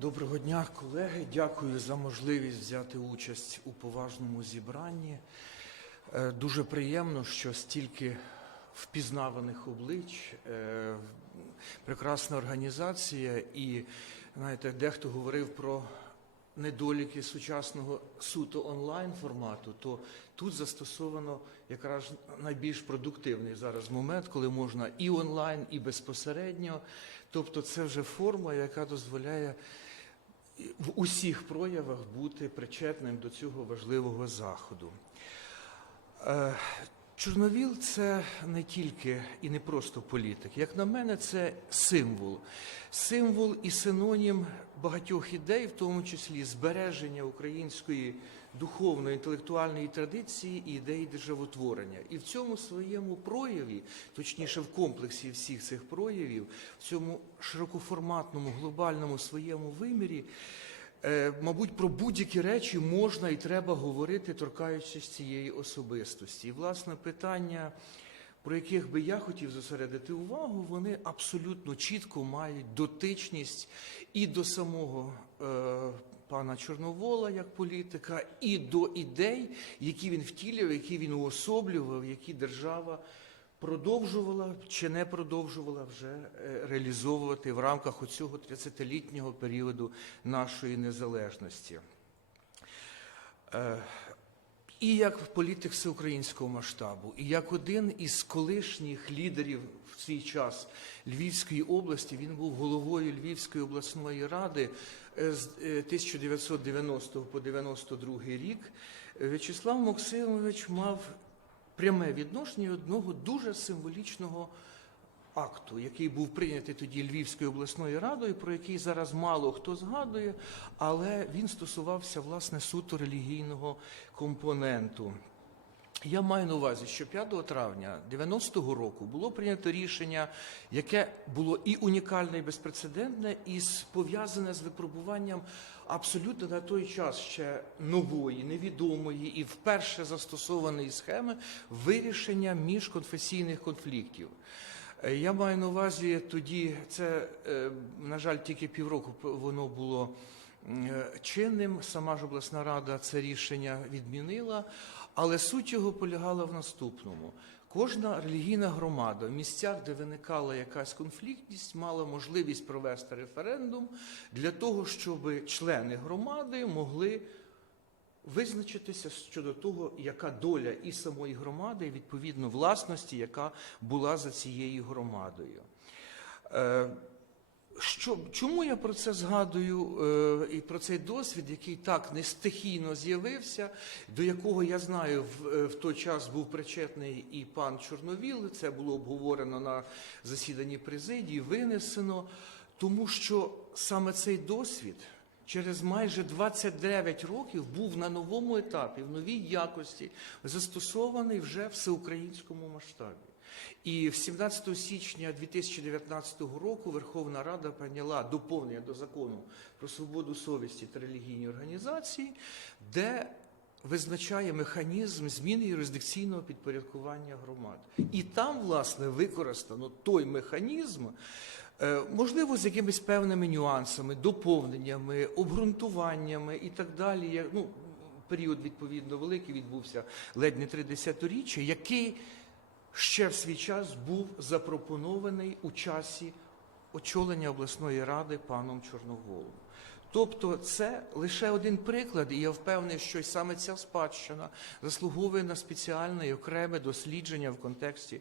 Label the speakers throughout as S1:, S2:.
S1: Доброго дня, колеги. Дякую за можливість взяти участь у поважному зібранні. Е, Дуже приємно, що стільки впізнаваних облич, е, прекрасна організація, і знаєте, дехто говорив про недоліки сучасного суто онлайн формату, то тут застосовано якраз найбільш продуктивний зараз момент, коли можна і онлайн, і безпосередньо. Тобто, це вже форма, яка дозволяє в усіх проявах бути причетним до цього важливого заходу. Чорновіл це не тільки і не просто політик. Як на мене, це символ. Символ і синонім багатьох ідей, в тому числі збереження української духовної інтелектуальної традиції і ідеї державотворення. І в цьому своєму прояві, точніше в комплексі всіх цих проявів, в цьому широкоформатному глобальному своєму вимірі. Е, Мабуть, про будь-які речі можна і треба говорити, торкаючись цієї особистості. І, власне, питання, про яких би я хотів зосередити увагу, вони абсолютно чітко мають дотичність і до самого е, пана Чорновола як політика, і до ідей, які він втілював, які він уособлював, які держава продовжувала чи не продовжувала вже е, реалізовувати в рамках оцього 30-літнього періоду нашої незалежності. Е, І як політик всеукраїнського масштабу, і як один із колишніх лідерів в свій час Львівської області, він був головою Львівської обласної ради е, з е, 1990 по 92 рік. В'ячеслав Максимович мав пряме відношення одного дуже символічного акту, який був прийнятий тоді Львівською обласною радою, про який зараз мало хто згадує, але він стосувався власне суто релігійного компоненту. Я маю на увазі, що 5 травня 90-го року було прийнято рішення, яке було і унікальне, і безпрецедентне, і пов'язане з випробуванням абсолютно на той час ще нової, невідомої і вперше застосованої схеми вирішення міжконфесійних конфліктів. Е, Я маю на увазі тоді, це, е, на жаль, тільки півроку воно було е, чинним. Сама ж обласна рада це рішення відмінила, але суть його полягала в наступному. Кожна релігійна громада в місцях, де виникала якась конфліктність, мала можливість провести референдум для того, щоб члени громади могли визначитися щодо того, яка доля і самої громади, і відповідно власності, яка була за цією громадою. Що, чому я про це згадую е, і про цей досвід, який так не стихійно з'явився, до якого я знаю в, е, в той час був причетний і пан Чорновіл. Це було обговорено на засіданні президії, винесено, тому що саме цей досвід через майже 29 років був на новому етапі, в новій якості, застосований вже в всеукраїнському масштабі. І 17 січня 2019 року Верховна Рада прийняла доповнення до закону про свободу совісті та релігійні організації, де визначає механізм зміни юрисдикційного підпорядкування громад. І там, власне, використано той механізм, е, можливо, з якимись певними нюансами, доповненнями, обґрунтуваннями і так далі. Ну, період відповідно великий відбувся ледь не три десятиріччя, який ще в свій час був запропонований у часі очолення обласної ради паном Чорноволом. Тобто це лише один приклад, і я впевнений, що саме ця спадщина заслуговує на спеціальне і окреме дослідження в контексті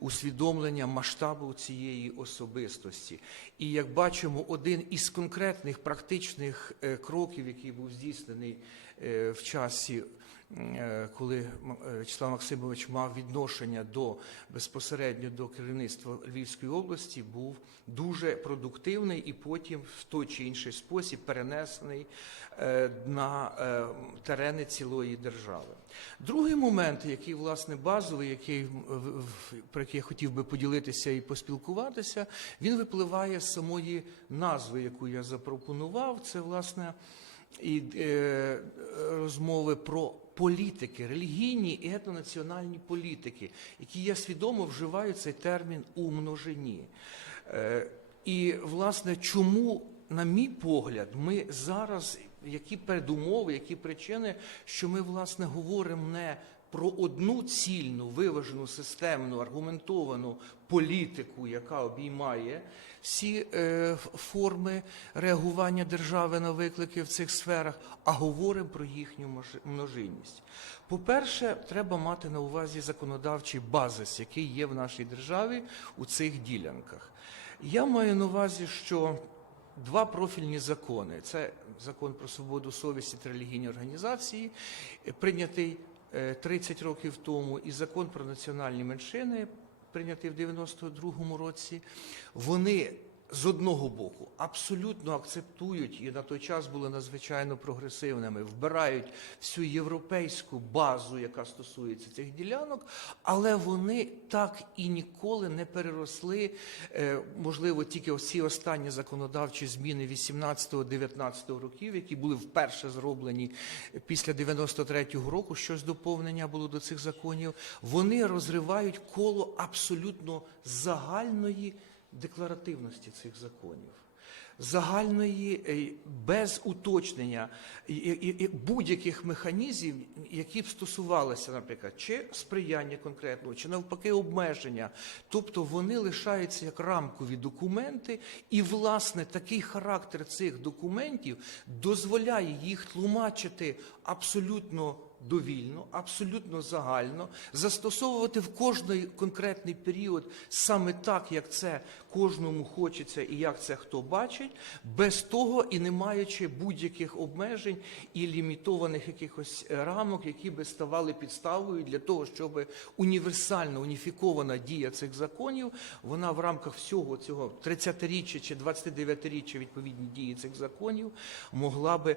S1: усвідомлення масштабу цієї особистості. І як бачимо, один із конкретних практичних е, кроків, який був здійснений е, в часі коли М- е, Вячеслав Максимович мав відношення до безпосередньо до керівництва Львівської області, був дуже продуктивний і потім в той чи інший спосіб перенесений е, на е, терени цілої держави. Другий момент, який власне базовий, який про який я хотів би поділитися і поспілкуватися, він випливає з самої назви, яку я запропонував. Це власне і е, розмови про політики, релігійні і етнонаціональні політики, які я свідомо вживаю цей термін у множині. Е, і, власне, чому на мій погляд, ми зараз які передумови, які причини, що ми власне говоримо не про одну цільну, виважену, системну, аргументовану політику, яка обіймає всі е, форми реагування держави на виклики в цих сферах, а говоримо про їхню множинність. По-перше, треба мати на увазі законодавчий базис, який є в нашій державі у цих ділянках. Я маю на увазі, що два профільні закони: це закон про свободу совісті та релігійні організації, е, прийнятий 30 років тому, і закон про національні меншини, прийнятий в 92-му році. Вони з одного боку абсолютно акцептують і на той час були надзвичайно прогресивними, вбирають всю європейську базу, яка стосується цих ділянок, але вони так і ніколи не переросли. е, Можливо, тільки ці останні законодавчі зміни 18-19 років, які були вперше зроблені після 93-го року, щось доповнення було до цих законів. Вони розривають коло абсолютно загальної декларативності цих законів. Загальної е, без уточнення будь-яких механізмів, які б стосувалися, наприклад, чи сприяння конкретного, чи навпаки обмеження. Тобто вони лишаються як рамкові документи, і власне такий характер цих документів дозволяє їх тлумачити абсолютно довільно, абсолютно загально, застосовувати в кожний конкретний період саме так, як це кожному хочеться і як це хто бачить, без того і не маючи будь-яких обмежень і лімітованих якихось рамок, які би ставали підставою для того, щоб універсальна, уніфікована дія цих законів, вона в рамках всього цього 30-річчя чи 29-річчя відповідні дії цих законів могла би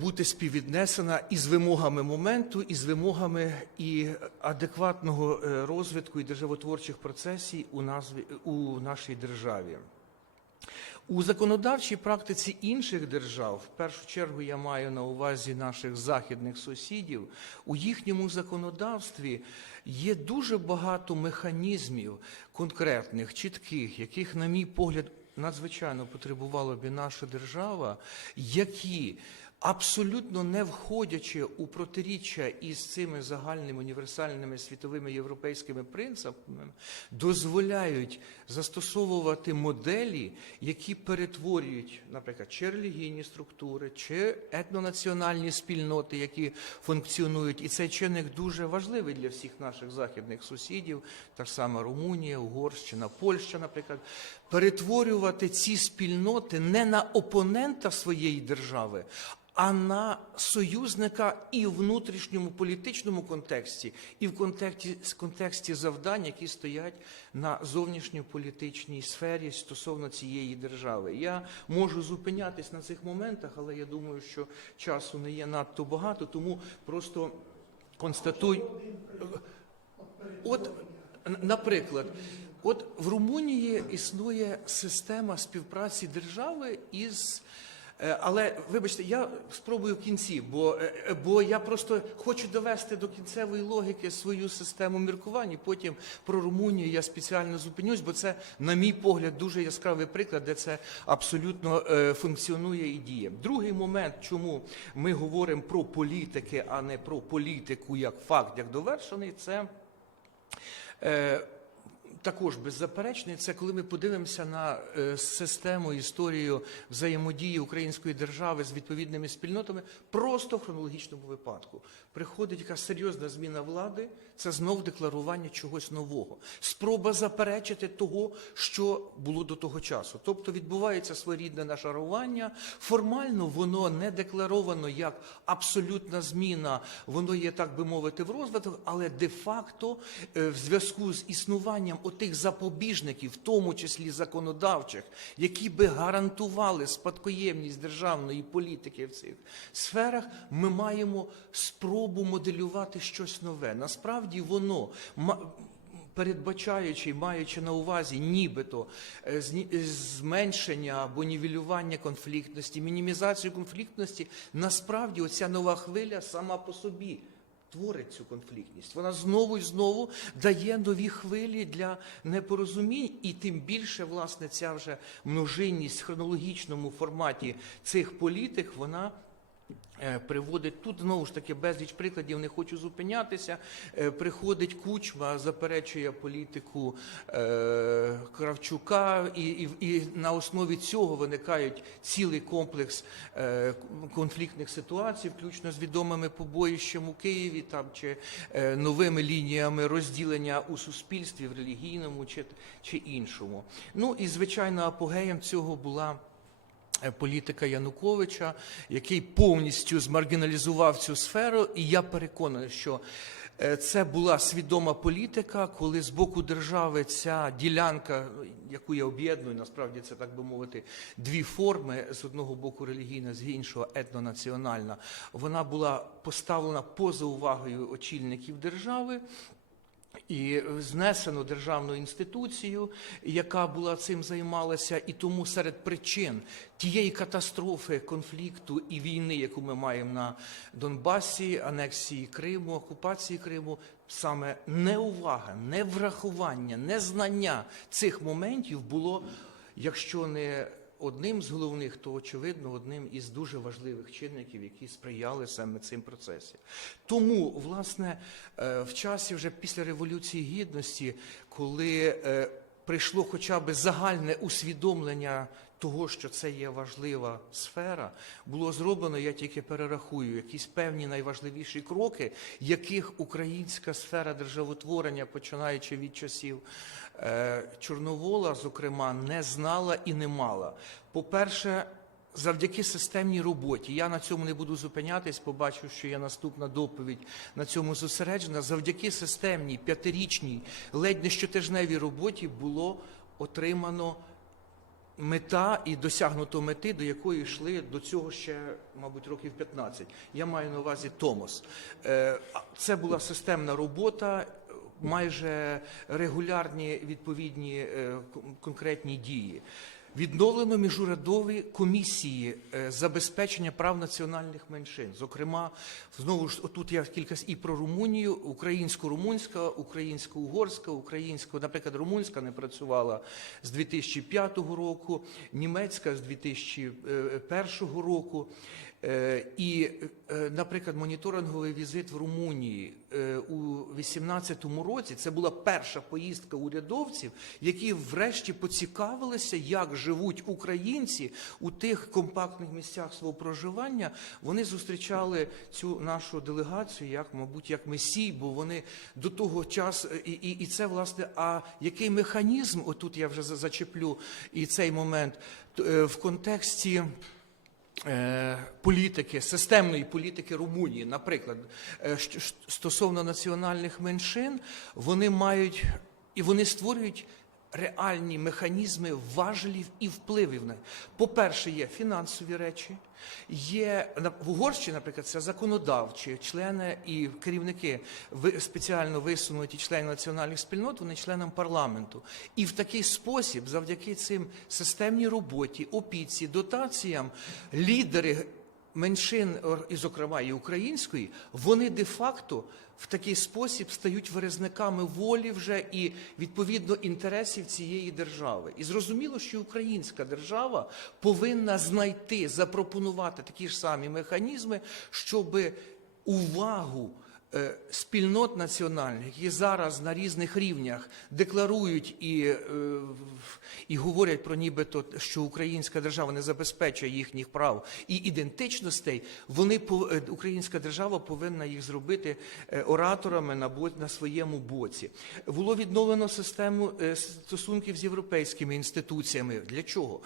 S1: бути співвіднесена із вимогами моменту, і з вимогами і адекватного е, розвитку і державотворчих процесів у назві у нашій державі. У законодавчій практиці інших держав, в першу чергу я маю на увазі наших західних сусідів, у їхньому законодавстві є дуже багато механізмів конкретних, чітких, яких, на мій погляд, надзвичайно потребувала б наша держава, які абсолютно не входячи у протиріччя із цими загальними універсальними світовими європейськими принципами, дозволяють застосовувати моделі, які перетворюють, наприклад, чи релігійні структури, чи етнонаціональні спільноти, які функціонують, і цей чинник дуже важливий для всіх наших західних сусідів, та ж сама Румунія, Угорщина, Польща, наприклад, перетворювати ці спільноти не на опонента своєї держави, а на союзника і в внутрішньому політичному контексті, і в контексті, контексті завдань, які стоять на зовнішньополітичній сфері стосовно цієї держави. Я можу зупинятись на цих моментах, але я думаю, що часу не є надто багато, тому просто констатую. От, наприклад, от в Румунії існує система співпраці держави із. е, Але вибачте, я спробую в кінці, бо, е, е, бо я просто хочу довести до кінцевої логіки свою систему міркувань. і Потім про Румунію я спеціально зупинюсь, бо це, на мій погляд, дуже яскравий приклад, де це абсолютно функціонує і діє. Другий момент, чому ми говоримо про політики, а не про політику як факт, як довершений, це. Також беззаперечний, це коли ми подивимося на е, систему, історію взаємодії української держави з відповідними спільнотами, просто в хронологічному випадку. Приходить якась серйозна зміна влади, це знов декларування чогось нового, спроба заперечити того, що було до того часу. Тобто відбувається своєрідне нашарування. Формально воно не декларовано як абсолютна зміна, воно є, так би мовити, в розвиток, але де-факто е, в зв'язку з існуванням отих запобіжників, в тому числі законодавчих, які би гарантували спадкоємність державної політики в цих сферах, ми маємо спробу моделювати щось нове. Насправді воно передбачаючи, маючи на увазі нібито е, е, зменшення або нівелювання конфліктності, мінімізацію конфліктності, насправді оця нова хвиля сама по собі творить цю конфліктність. Вона знову і знову дає нові хвилі для непорозумінь, і тим більше, власне, ця вже множинність в хронологічному форматі цих політик, вона приводить тут знову ж таки безліч прикладів, не хочу зупинятися. Е, Приходить кучма, заперечує політику е, Кравчука, і, і, і на основі цього виникають цілий комплекс е, конфліктних ситуацій, включно з відомими побоїщем у Києві там чи е, новими лініями розділення у суспільстві, в релігійному чи, чи іншому. Ну і звичайно, апогеєм цього була е, політика Януковича, який повністю змаргіналізував цю сферу, і я переконаний, що е, це була свідома політика, коли з боку держави ця ділянка, яку я об'єдную, насправді це так би мовити, дві форми: з одного боку релігійна, з іншого етнонаціональна, вона була поставлена поза увагою очільників держави. І знесено державну інституцію, яка була цим займалася, і тому серед причин тієї катастрофи, конфлікту і війни, яку ми маємо на Донбасі, анексії Криму, окупації Криму, саме неувага, неврахування, незнання цих моментів було, якщо не одним з головних, то очевидно одним із дуже важливих чинників, які сприяли саме цим процесі. Тому, власне, е, в часі вже після Революції Гідності, коли е, прийшло хоча б загальне усвідомлення того, що це є важлива сфера, було зроблено, я тільки перерахую, якісь певні найважливіші кроки, яких українська сфера державотворення, починаючи від часів е, Чорновола, зокрема, не знала і не мала. По-перше, Завдяки системній роботі, я на цьому не буду зупинятись, побачу, що є наступна доповідь на цьому зосереджена. Завдяки системній п'ятирічній, ледь не щотижневій роботі було отримано мета і досягнуто мети, до якої йшли до цього ще, мабуть, років 15. Я маю на увазі Томос. Е, Це була системна робота. Майже регулярні відповідні е, конкретні дії. Відновлено міжурядові комісії е, забезпечення прав національних меншин. Зокрема, знову ж тут я кілька і про Румунію, українсько-румунська, українсько-угорська, українсько, наприклад, румунська не працювала з 2005 року, німецька з 2001 року. Е, І, е, наприклад, моніторинговий візит в Румунії е, у 2018 році це була перша поїздка урядовців, які врешті поцікавилися, як живуть українці у тих компактних місцях свого проживання. Вони зустрічали цю нашу делегацію як, мабуть, як месій, бо вони до того часу, і, і, і це власне, а який механізм, отут я вже за- зачеплю і цей момент в контексті. Е, політики, системної політики Румунії, наприклад, е, стосовно національних меншин, вони мають і вони створюють реальні механізми важелів і впливів. По-перше, є фінансові речі, є в Угорщині, наприклад, це законодавчі члени і керівники спеціально висунуті члени національних спільнот, вони членам парламенту. І в такий спосіб, завдяки цим системній роботі, опіці, дотаціям, лідери меншин, і, зокрема, і української, вони де-факто в такий спосіб стають виразниками волі вже і відповідно інтересів цієї держави. І зрозуміло, що українська держава повинна знайти, запропонувати такі ж самі механізми, щоб увагу спільнот національних, які зараз на різних рівнях декларують і, е, і говорять про нібито, що українська держава не забезпечує їхніх прав і ідентичностей, вони е, українська держава повинна їх зробити е, ораторами на, на своєму боці. Було відновлено систему е, стосунків з європейськими інституціями. Для чого?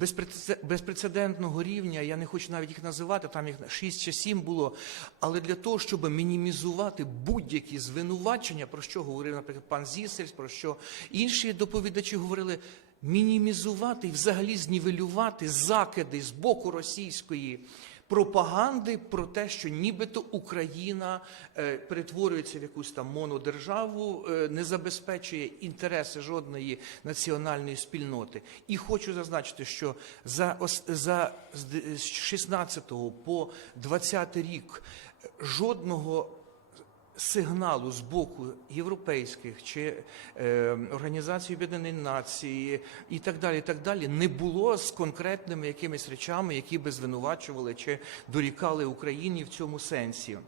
S1: Безпреце- безпрецедентного рівня, я не хочу навіть їх називати, там їх шість чи 7 було, але для того, щоб мінімізувати будь-які звинувачення, про що говорив, наприклад, пан Зісельс, про що інші доповідачі говорили, мінімізувати і взагалі знівелювати закиди з боку російської пропаганди про те, що нібито Україна е, перетворюється в якусь там монодержаву, е, не забезпечує інтереси жодної національної спільноти. І хочу зазначити, що за, за з 16 по 20 рік жодного сигналу з боку європейських чи е, Організації Об'єднаних Націй і так далі, і так далі, не було з конкретними якимись речами, які би звинувачували чи дорікали Україні в цьому сенсі.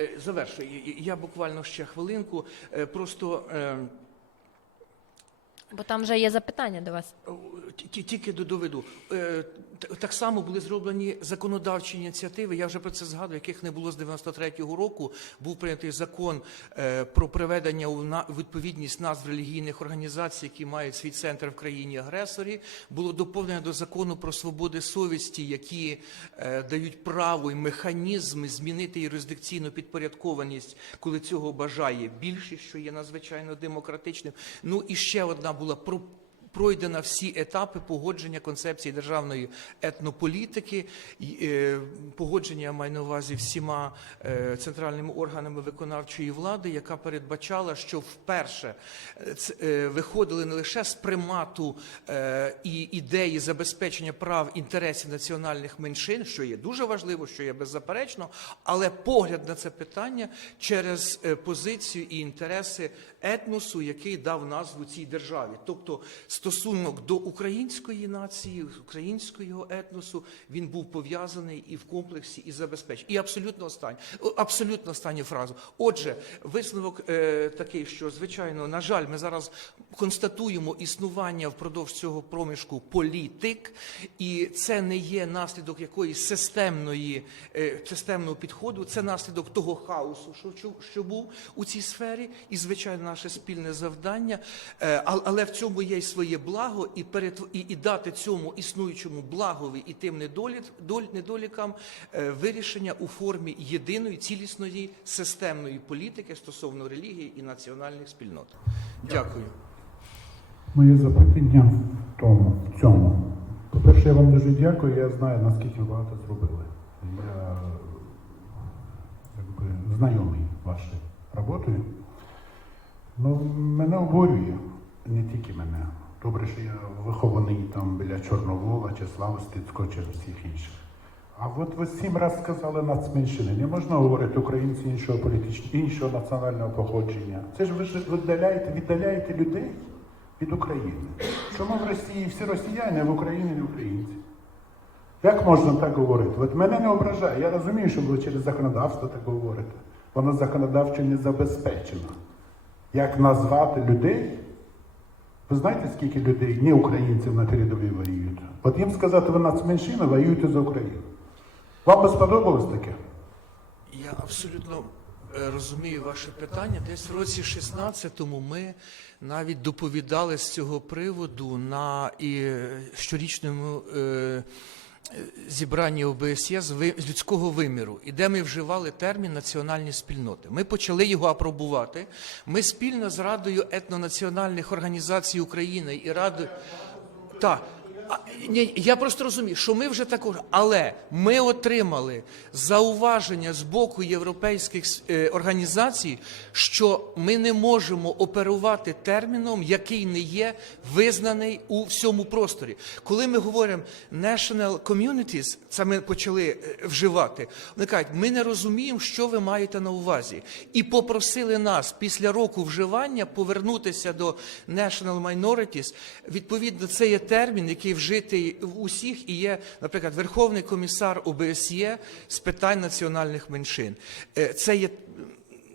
S1: Е, Завершую. Я буквально ще хвилинку. Е, Просто е,
S2: Бо там вже є запитання до вас.
S1: Ті- Тільки до- доведу. Е, Так само були зроблені законодавчі ініціативи. Я вже про це згадую, яких не було з 93-го року. Був прийнятий закон е, про приведення у відповідність назв релігійних організацій, які мають свій центр в країні агресорі. Було доповнено до закону про свободи совісті, які е, дають право і механізми змінити юрисдикційну підпорядкованість, коли цього бажає більшість, що є надзвичайно демократичним. Ну і ще одна була про пройдена всі етапи погодження концепції державної етнополітики, е, погодження маю на увазі всіма е, центральними органами виконавчої влади, яка передбачала, що вперше е, виходили не лише з примату і ідеї забезпечення прав інтересів національних меншин, що є дуже важливо, що є беззаперечно, але погляд на це питання через позицію і інтереси етносу, який дав назву цій державі. Тобто стосунок до української нації, українського етносу, він був пов'язаний і в комплексі, і забезпечений. І абсолютно останнє, абсолютно останню фразу. Отже, висновок е, такий, що звичайно, на жаль, ми зараз констатуємо існування впродовж цього проміжку політик, і це не є наслідок якоїсь системної е, системного підходу. Це наслідок того хаосу, що, що, був у цій сфері, і звичайно, наше спільне завдання. Е, але в цьому є й своє благо, і перед і, і дати цьому існуючому благові і тим недолі, доль, недолікам е, вирішення у формі єдиної цілісної системної політики стосовно релігії і національних спільнот. Дякую.
S3: Моє запитання в тому, в цьому. По-перше, я вам дуже дякую. Я знаю, наскільки багато зробили. Я якби, знайомий вашою роботою. Ну, мене обурює, не тільки мене. Добре, що я вихований там біля Чорновола, чи Слави чи всіх інших. А от ви сім разів сказали нацменшини. Не можна говорити українці іншого політичного, іншого національного походження. Це ж ви ж віддаляєте, віддаляєте людей від України. Чому в Росії всі росіяни, а в Україні не українці? Як можна так говорити? От мене не ображає. Я розумію, що ви через законодавство так говорите. Воно законодавчо не забезпечено. Як назвати людей? Ви знаєте, скільки людей, не українців на території воюють? От їм сказати, ви нацменшина, воюєте за Україну. Вам би сподобалось таке?
S1: Я абсолютно е, розумію ваше питання. Десь в році 16-му ми навіть доповідали з цього приводу на і е, щорічному е, зібранні ОБСЄ з людського виміру, і де ми вживали термін національні спільноти. Ми почали його апробувати. Ми спільно з Радою етнонаціональних організацій України і Радою. Так. Ні, я просто розумію, що ми вже також, але ми отримали зауваження з боку європейських е, організацій, що ми не можемо оперувати терміном, який не є визнаний у всьому просторі. Коли ми говоримо national communities, це ми почали е, вживати. Вони кажуть, ми не розуміємо, що ви маєте на увазі, і попросили нас після року вживання повернутися до national minorities. Відповідно, це є термін, який вжитий в усіх і є, наприклад, Верховний комісар ОБСЄ з питань національних меншин. Е, Це є.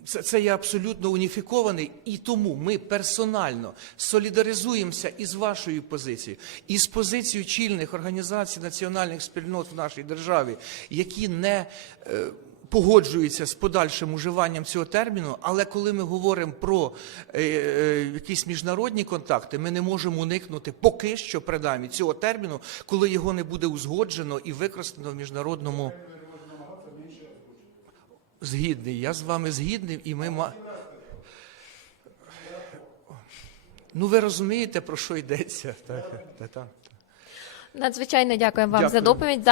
S1: Це, це є абсолютно уніфікований, і тому ми персонально солідаризуємося із вашою позицією, і з позицією чільних організацій національних спільнот в нашій державі, які не е, погоджуються з подальшим уживанням цього терміну. Але коли ми говоримо про е, е, якісь міжнародні контакти, ми не можемо уникнути поки що принаймні цього терміну, коли його не буде узгоджено і використано в міжнародному. Згідний, я з вами згідний, і ми ма... Ну, ви розумієте, про що йдеться. Так, так, так.
S2: Надзвичайно дякуємо вам за доповідь.